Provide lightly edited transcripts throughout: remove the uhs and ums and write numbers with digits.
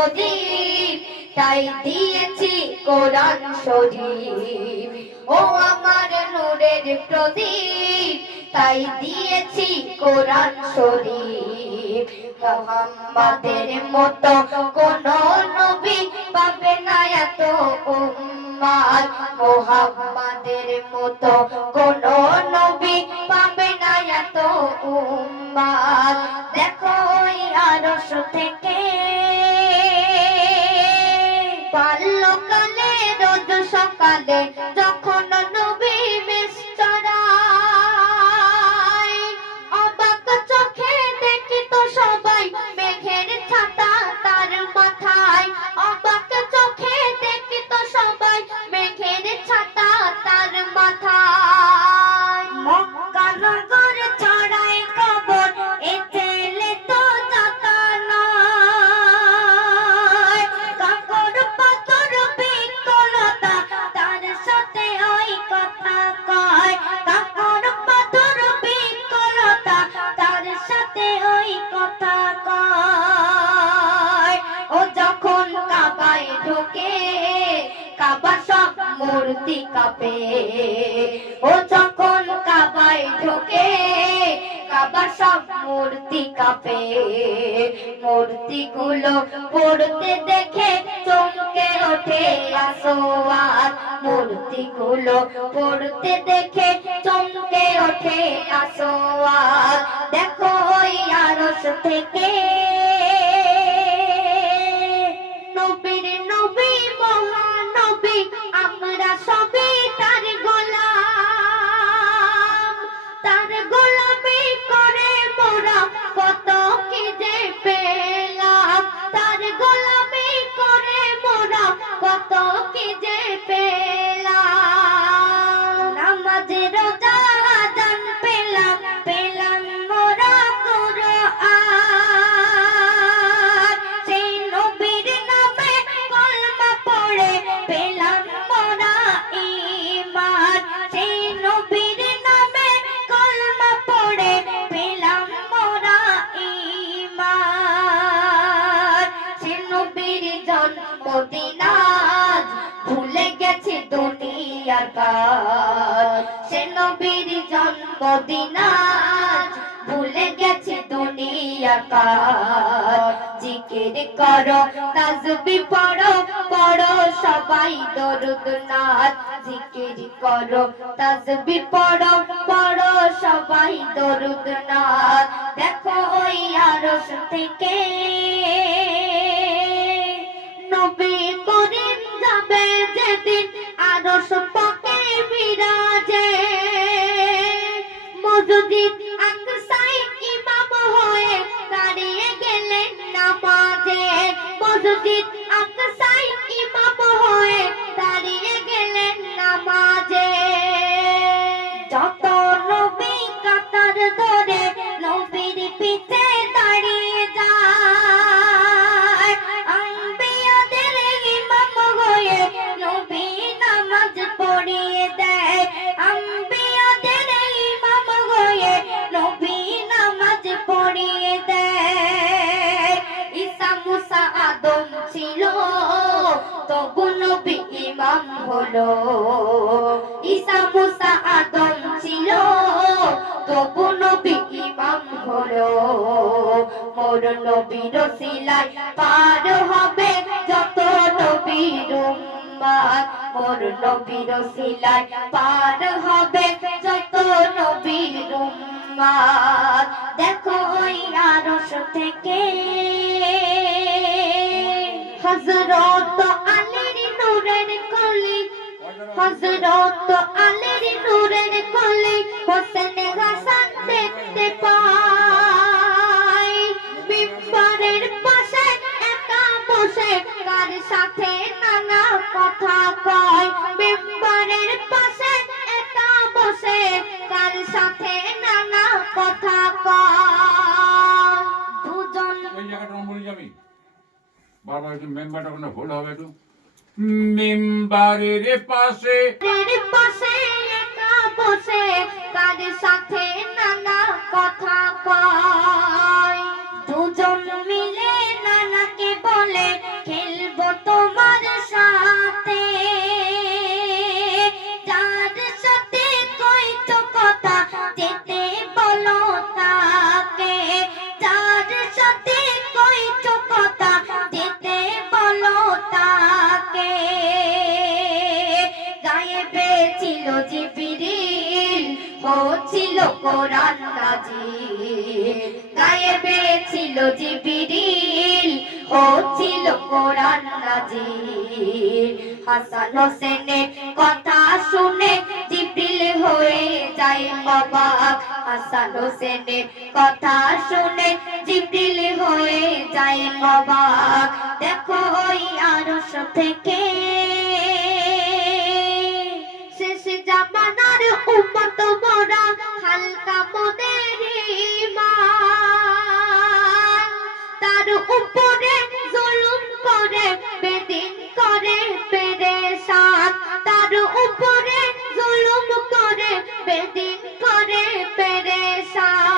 প্রদীপ, তাই দিয়েছি কোরআন শরীফ। ও আমার নূরের প্রদীপ, তাই দিয়েছি কোরআন শরীফ। মুহাম্মাদের মতো কোন নবী পাবে না এত উম্মত, মুহাম্মাদের মতো কোন নবী পাবে না এত উম্মত। দেখো ওই আরশ থেকে বাল্যকালে রোজ সকালে যখন নবী বেশ চড়ায়, অবাক চোখে দেখি তো সবাই মেঘের ছাতা তার মাথায়। অবাক চোখে দেখি তো সবাই মেঘের ছাতা তার মাথায়। মক্কা নগর ছড়ায় খবর, এ ছেলে তো জাতা নয়। কাকর পাথর বিকলতা তার সাথে ওই কথা কয়। কাকর পাথর বিকলতা তার সাথে ওই কথা কয়। ও যখন কাবায় ঢোকে কাবা সব মূর্তি কাঁপে। ও যখন কাবায় ঢোকে কাবা সব মূর্তি কাঁপে। মূর্তিগুলো পড়তে দেখে চমকে ওঠে আসওয়াত। মূর্তিগুলো পড়তে দেখে চমকে ওঠে আসওয়াত। দেখো ওই আরশ থেকে নবীর নবী মহানবী, আমরা সবই তার গোলাম। তার গোলামি করে মোরা কত কি যে পেলাম। তার গোলামি করে মোরা কত কি যে পেলাম। নামাজে রোজা আযান পেলাম, পেলাম মোরা কুরআন। সেই নবীর নামে কলমা পড়ে পেলাম মোরা ঈমান। সেই নবীর নামে কলমা পড়ে পেলাম মোরা ঈমান। সে নবীর জন্মদিন আজ ভুলে গেছে দুনিয়ার কাজ। সে নবীর জন্মদিন আজ ভুলে গেছে দুনিয়ার কাজ। জিকির করো তাসবিহ পড়ো, পড়ো সবাই দরুদ নাথ। জিকির করো তাসবিহ পড়ো, পড়ো সবাই দরুদ নাথ। দেখো ওই আরশ থেকে নবী করিম যাবে যেদিন আরশ পাকে বিরাজে। মসজিদ আকসায় ইমাম হয়ে দাঁড়িয়ে গেলেন নামাজে। মসজিদ আকসায় ইমাম হয়ে দাঁড়িয়ে গেলেন নামাজে। যত নবী কাতার ধরে নবীর পিছে দাঁড়িয়ে যায়। আম্বিয়াদের ইমাম হয়ে নবী নামাজ পড়িয়ে দেয়। আম্বিয়াদের ইমাম হয়ে নবী নামাজ পড়িয়ে দেয়। ঈসা মুসা আদম ছিল তবু নবী ইমাম হলো। ঈসা মুসা আদম ছিল তবু নবী ইমাম হলো। মোর নবীর ওসিলায় পার হবে যত নবীর উম্মত। মোর নবীর ওসিলায় পার হবে যত নবীর উম্মত। দেখো ওই আরশ থেকে হযরত আলীর নূরের কলি, হযরত আলীর নূরের কলি হোসেন হাসান দেখতে পাই। মিম্বরের পাশে একা বসে কার সাথে নানা কথা কয়। মিম্বরের পাশে একা বসে কার সাথে নানা কথা কয়। দুজন ওই জায়গাটা বলি যাবি বারবার একটু মেম্বারটা কোনো ভুল হবে একটু। মেম্বারের পাশে একা বসে কার সাথে নানা কথা কয়। দুজন মিলে নানাকে বলে ও ছিল কোরআন নাজিল, গায়েবে ছিল জিবরিল, ও ছিল কোরআন নাজিল। হাসান হোসেনের কথা শুনে জিবরিল হয়ে যায় অবাক, হাসান হোসেনের কথা শুনে জিবরিল হয়ে যায় অবাক। দেখো ওই আরশ থেকে শেষ জামানার উম্মত মোরা, হালকা মোদের ঈমান, তার উপরে জুলুম করে বেদিন করে পেরেশান, তার উপরে জুলুম করে বেদিন করে পেরেশান।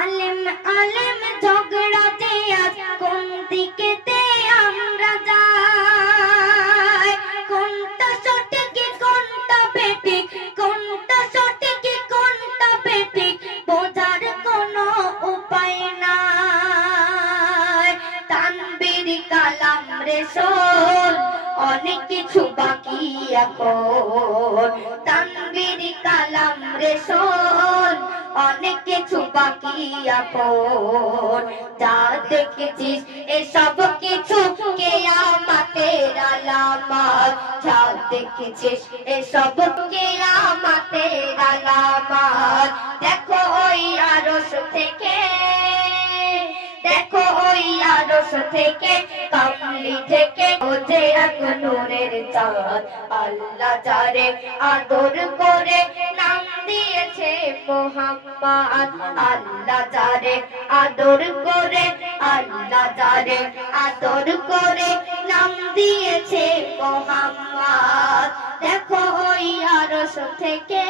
আলেম আলেম ঝগড়া যে আজ কোন দিকেতে আমরা যাই, কোনটা সঠিক কোনটা বেঠিক, কোনটা সঠিক কোনটা বেঠিক বোঝার কোনো উপায় নাই। তানবীর কালাম রে শোন, অনেক কিছু বাকি এখন, তানবীর কালাম রে শোন, অনেক কিছু বাকি এখন। যা দেখেছিস এসব কিছু কিয়ামতের আলামত, যা দেখেছিস এসব কিয়ামতের আলামত। দেখো ওই আরশ থেকে, দেখো ওই আরশ থেকে, কামলি থেকে ওঠে এক নূরের চাঁদ। আল্লাহ যারে আদর করে নাম দিয়েছে মুহাম্মদ, আল্লাহ যারে আদর করে, আল্লাহ যারে আদর করে নাম দিয়েছে মুহাম্মদ। দেখো ওই আরশ থেকে